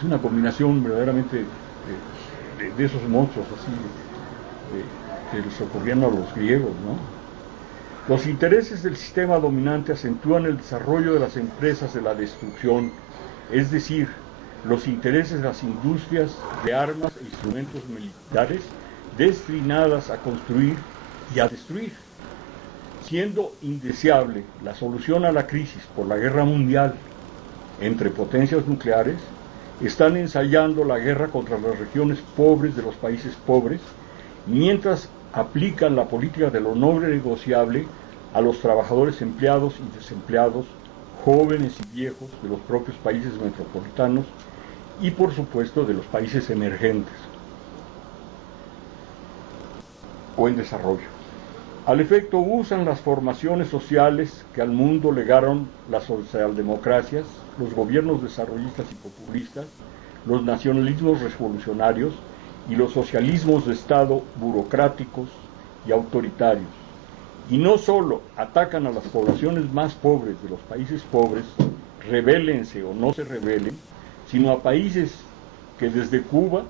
es una combinación verdaderamente de esos monstruos así que les ocurrían a los griegos, ¿no? Los intereses del sistema dominante acentúan el desarrollo de las empresas de la destrucción, es decir, los intereses de las industrias de armas e instrumentos militares destinadas a construir y a destruir. Siendo indeseable la solución a la crisis por la guerra mundial entre potencias nucleares, están ensayando la guerra contra las regiones pobres de los países pobres, mientras aplican la política de lo no negociable a los trabajadores empleados y desempleados, jóvenes y viejos de los propios países metropolitanos y por supuesto de los países emergentes o en desarrollo. Al efecto usan las formaciones sociales que al mundo legaron las socialdemocracias, los gobiernos desarrollistas y populistas, los nacionalismos revolucionarios y los socialismos de Estado burocráticos y autoritarios. Y no solo atacan a las poblaciones más pobres de los países pobres, rebélense o no se rebelen, sino a países que desde Cuba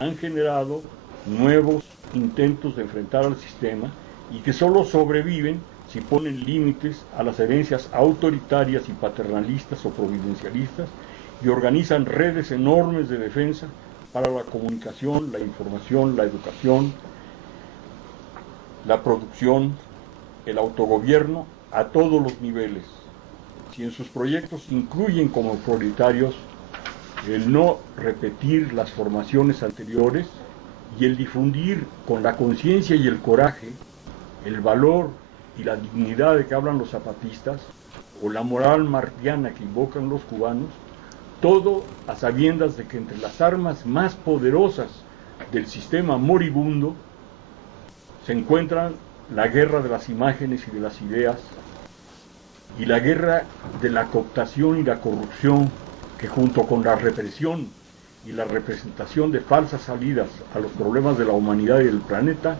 han generado nuevos intentos de enfrentar al sistema y que solo sobreviven si ponen límites a las herencias autoritarias y paternalistas o providencialistas y organizan redes enormes de defensa para la comunicación, la información, la educación, la producción, el autogobierno a todos los niveles. Si en sus proyectos incluyen como prioritarios el no repetir las formaciones anteriores y el difundir con la conciencia y el coraje el valor y la dignidad de que hablan los zapatistas o la moral martiana que invocan los cubanos, todo a sabiendas de que entre las armas más poderosas del sistema moribundo se encuentran la guerra de las imágenes y de las ideas y la guerra de la cooptación y la corrupción que junto con la represión y la representación de falsas salidas a los problemas de la humanidad y del planeta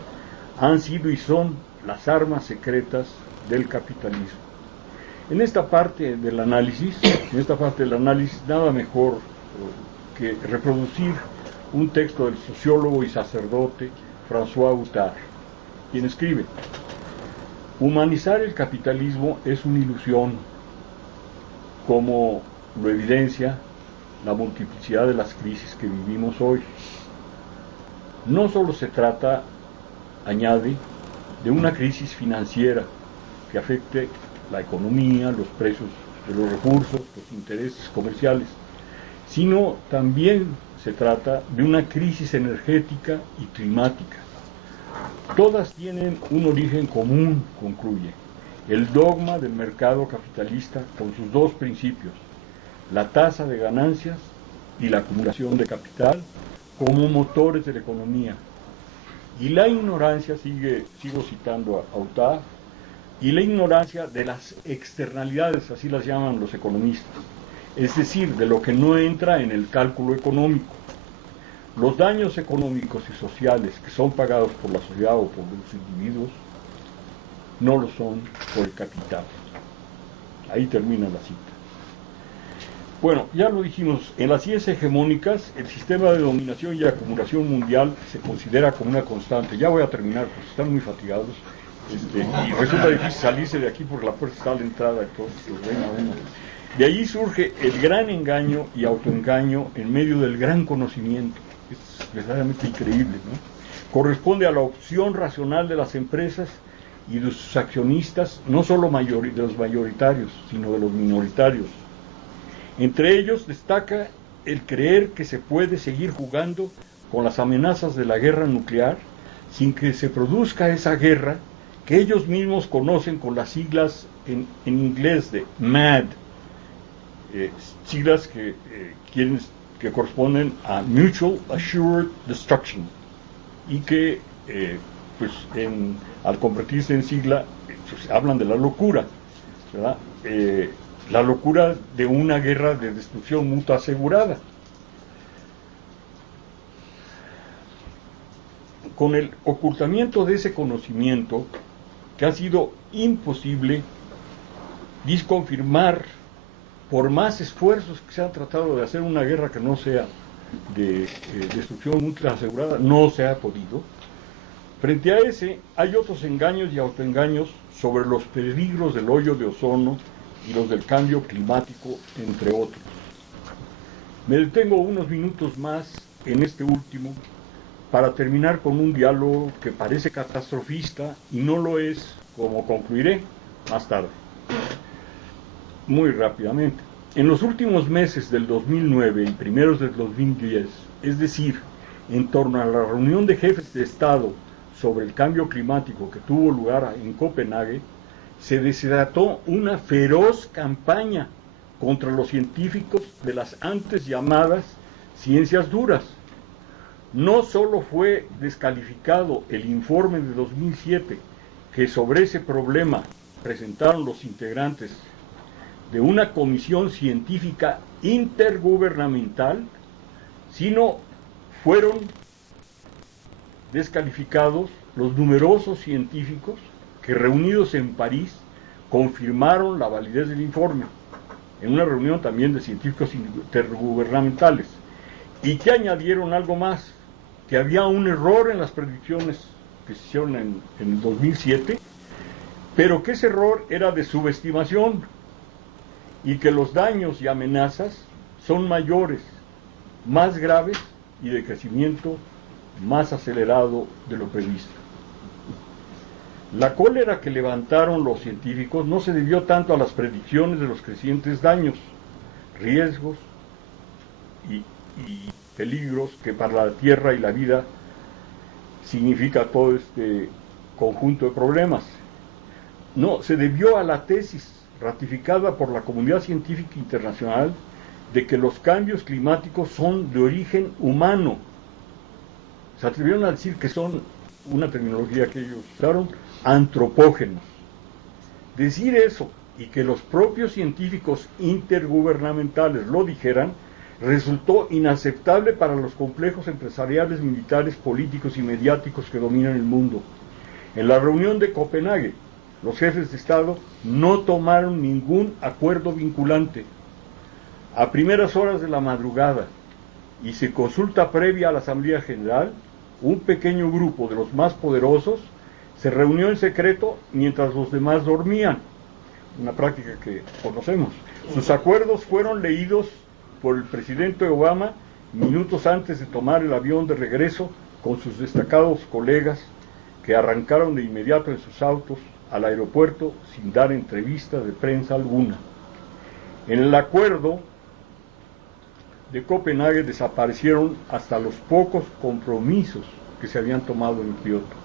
han sido y son las armas secretas del capitalismo. En esta parte del análisis, nada mejor que reproducir un texto del sociólogo y sacerdote François Huttard, quien escribe: humanizar el capitalismo es una ilusión, como lo evidencia la multiplicidad de las crisis que vivimos hoy. No solo se trata, añade, de una crisis financiera que afecte la economía, los precios de los recursos, los intereses comerciales, sino también se trata de una crisis energética y climática. Todas tienen un origen común, concluye: el dogma del mercado capitalista con sus dos principios, la tasa de ganancias y la acumulación de capital como motores de la economía. Y la ignorancia, sigo citando a Huttard, y la ignorancia de las externalidades, así las llaman los economistas, es decir, de lo que no entra en el cálculo económico. Los daños económicos y sociales que son pagados por la sociedad o por los individuos no lo son por el capital. Ahí termina la cita. Bueno, ya lo dijimos, en las ideas hegemónicas el sistema de dominación y acumulación mundial se considera como una constante. Ya voy a terminar porque están muy fatigados y resulta difícil salirse de aquí porque la puerta está a la entrada, entonces los ven a uno. De allí surge el gran engaño y autoengaño en medio del gran conocimiento. Es verdaderamente increíble, ¿no? Corresponde a la opción racional de las empresas y de sus accionistas, no solo de los mayoritarios, sino de los minoritarios. Entre ellos destaca el creer que se puede seguir jugando con las amenazas de la guerra nuclear sin que se produzca esa guerra que ellos mismos conocen con las siglas en inglés de MAD, siglas que corresponden a Mutual Assured Destruction y que al convertirse en sigla pues, hablan de la locura, ¿verdad? La locura de una guerra de destrucción mutua asegurada. Con el ocultamiento de ese conocimiento, que ha sido imposible disconfirmar por más esfuerzos que se han tratado de hacer una guerra que no sea de destrucción ultra asegurada, no se ha podido. Frente a ese, hay otros engaños y autoengaños sobre los peligros del hoyo de ozono y los del cambio climático, entre otros. Me detengo unos minutos más en este último para terminar con un diálogo que parece catastrofista y no lo es, como concluiré más tarde. Muy rápidamente. En los últimos meses del 2009 y primeros del 2010, es decir, en torno a la reunión de jefes de Estado sobre el cambio climático que tuvo lugar en Copenhague, se desató una feroz campaña contra los científicos de las antes llamadas ciencias duras. No solo fue descalificado el informe de 2007 que sobre ese problema presentaron los integrantes de una comisión científica intergubernamental, sino fueron descalificados los numerosos científicos que, reunidos en París, confirmaron la validez del informe, en una reunión también de científicos intergubernamentales, y que añadieron algo más, que había un error en las predicciones que se hicieron en el 2007, pero que ese error era de subestimación, y que los daños y amenazas son mayores, más graves y de crecimiento más acelerado de lo previsto. La cólera que levantaron los científicos no se debió tanto a las predicciones de los crecientes daños, riesgos y peligros que para la Tierra y la vida significa todo este conjunto de problemas. No, se debió a la tesis ratificada por la comunidad científica internacional de que los cambios climáticos son de origen humano. Se atrevieron a decir que son, una terminología que ellos usaron, antropógenos. Decir eso y que los propios científicos intergubernamentales lo dijeran resultó inaceptable para los complejos empresariales, militares, políticos y mediáticos que dominan el mundo. En la reunión de Copenhague, los jefes de Estado no tomaron ningún acuerdo vinculante. A primeras horas de la madrugada y sin consulta previa a la Asamblea General, un pequeño grupo de los más poderosos se reunió en secreto mientras los demás dormían, una práctica que conocemos. Sus acuerdos fueron leídos por el presidente Obama minutos antes de tomar el avión de regreso con sus destacados colegas, que arrancaron de inmediato en sus autos al aeropuerto sin dar entrevista de prensa alguna. En el acuerdo de Copenhague desaparecieron hasta los pocos compromisos que se habían tomado en Kioto.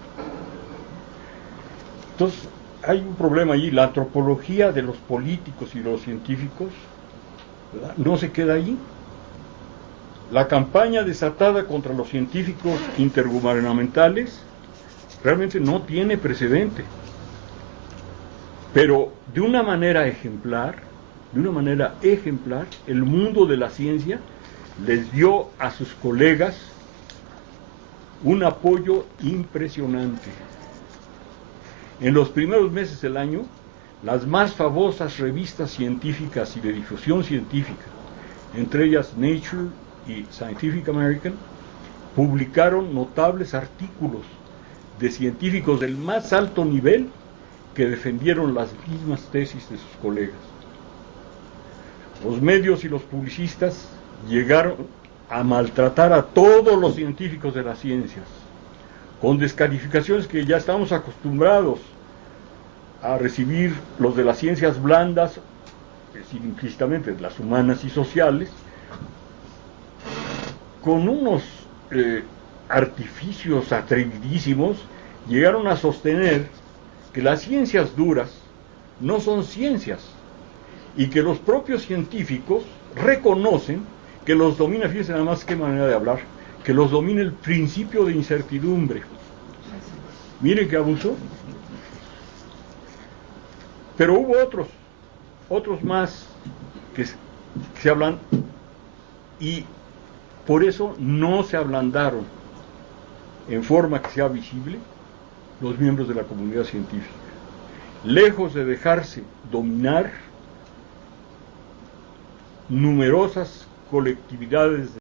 Entonces, hay un problema allí. La antropología de los políticos y de los científicos, ¿verdad?, no se queda allí. La campaña desatada contra los científicos intergubernamentales realmente no tiene precedente. Pero de una manera ejemplar, el mundo de la ciencia les dio a sus colegas un apoyo impresionante. En los primeros meses del año, las más famosas revistas científicas y de difusión científica, entre ellas Nature y Scientific American, publicaron notables artículos de científicos del más alto nivel que defendieron las mismas tesis de sus colegas. Los medios y los publicistas llegaron a maltratar a todos los científicos de las ciencias, con descalificaciones que ya estamos acostumbrados a recibir los de las ciencias blandas, es decir, implícitamente las humanas y sociales, con unos artificios atrevidísimos. Llegaron a sostener que las ciencias duras no son ciencias y que los propios científicos reconocen que los domina, fíjense nada más qué manera de hablar, que los domina el principio de incertidumbre. Miren qué abuso. Pero hubo otros más que se hablan, y por eso no se ablandaron en forma que sea visible los miembros de la comunidad científica. Lejos de dejarse dominar, numerosas colectividades